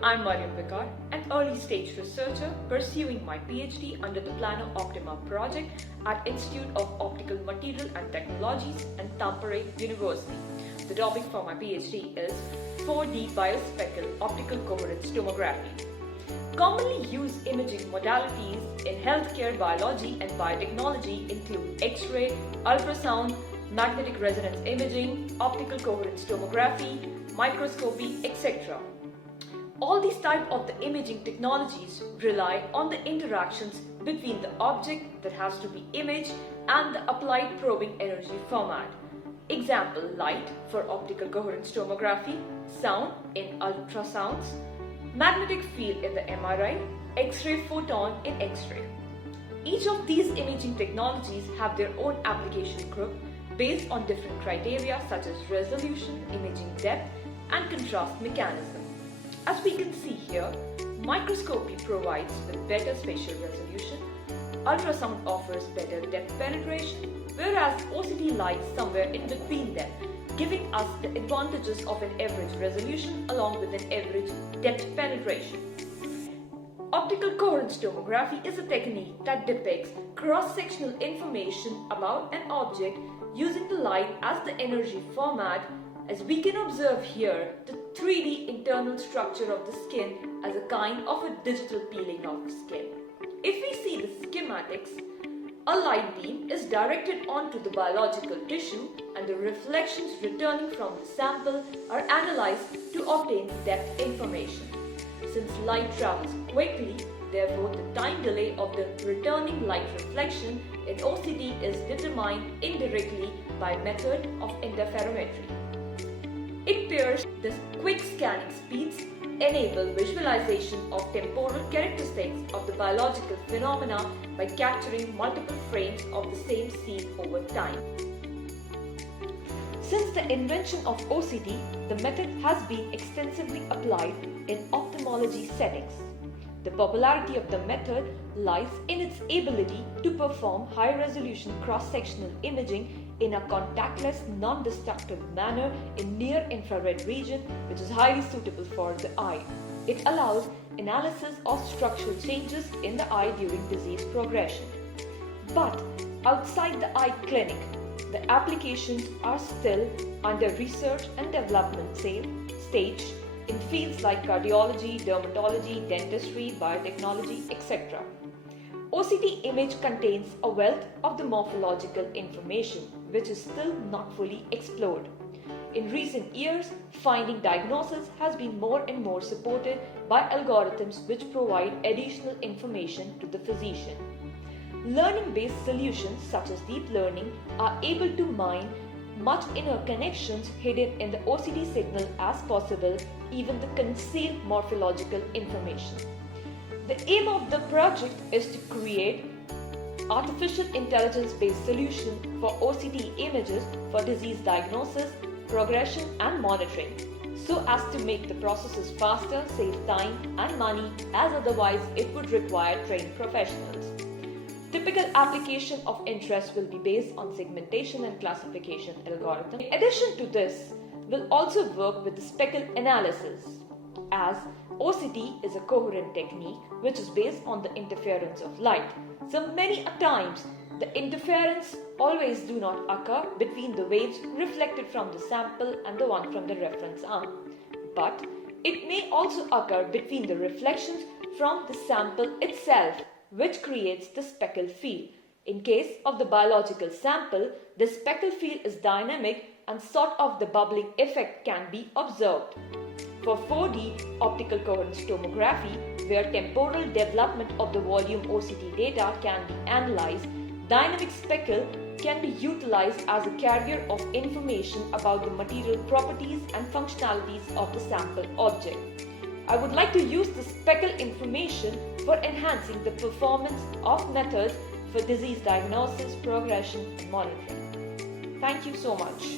I'm Maryam Viqar, an early-stage researcher pursuing my PhD under the PLENOPTIMA project at Institute of Optical Material and Technologies and Tampere University. The topic for my PhD is 4D biospecle optical coherence tomography. Commonly used imaging modalities in healthcare biology and biotechnology include X-ray, ultrasound, magnetic resonance imaging, optical coherence tomography, microscopy, etc. All these types of the imaging technologies rely on the interactions between the object that has to be imaged and the applied probing energy format. Example: light for optical coherence tomography, sound in ultrasounds, magnetic field in the MRI, X-ray photon in X-ray. Each of these imaging technologies have their own application group based on different criteria such as resolution, imaging depth, and contrast mechanism. As we can see here, microscopy provides with better spatial resolution, ultrasound offers better depth penetration, whereas OCT lies somewhere in between them, giving us the advantages of an average resolution along with an average depth penetration. Optical coherence tomography is a technique that depicts cross-sectional information about an object using the light as the energy format. As we can observe here, the 3D internal structure of the skin as a kind of a digital peeling of skin. If we see the schematics, a light beam is directed onto the biological tissue and the reflections returning from the sample are analyzed to obtain depth information. Since light travels quickly, therefore the time delay of the returning light reflection in OCT is determined indirectly by method of interferometry. It pairs the quick scanning speeds enable visualization of temporal characteristics of the biological phenomena by capturing multiple frames of the same scene over time. Since the invention of OCT, the method has been extensively applied in ophthalmology settings. The popularity of the method lies in its ability to perform high-resolution cross-sectional imaging in a contactless, non-destructive manner in near-infrared region, which is highly suitable for the eye. It allows analysis of structural changes in the eye during disease progression. But outside the eye clinic, the applications are still under research and development stage in fields like cardiology, dermatology, dentistry, biotechnology, etc. OCT image contains a wealth of the morphological information which is still not fully explored. In recent years, finding diagnosis has been more and more supported by algorithms which provide additional information to the physician. Learning-based solutions such as deep learning are able to mine much inner connections hidden in the OCT signal as possible, even the concealed morphological information. The aim of the project is to create artificial intelligence-based solution for OCT images for disease diagnosis, progression and monitoring, so as to make the processes faster, save time and money, as otherwise it would require trained professionals. Typical application of interest will be based on segmentation and classification algorithm. In addition to this, we'll also work with the speckle analysis, as OCT is a coherent technique which is based on the interference of light. So many a times, the interference always do not occur between the waves reflected from the sample and the one from the reference arm. But it may also occur between the reflections from the sample itself, which creates the speckle field. In case of the biological sample, the speckle field is dynamic and sort of the bubbling effect can be observed. For 4D optical coherence tomography, where temporal development of the volume OCT data can be analyzed, dynamic speckle can be utilized as a carrier of information about the material properties and functionalities of the sample object. I would like to use the speckle information for enhancing the performance of methods for disease diagnosis, progression, and monitoring. Thank you so much.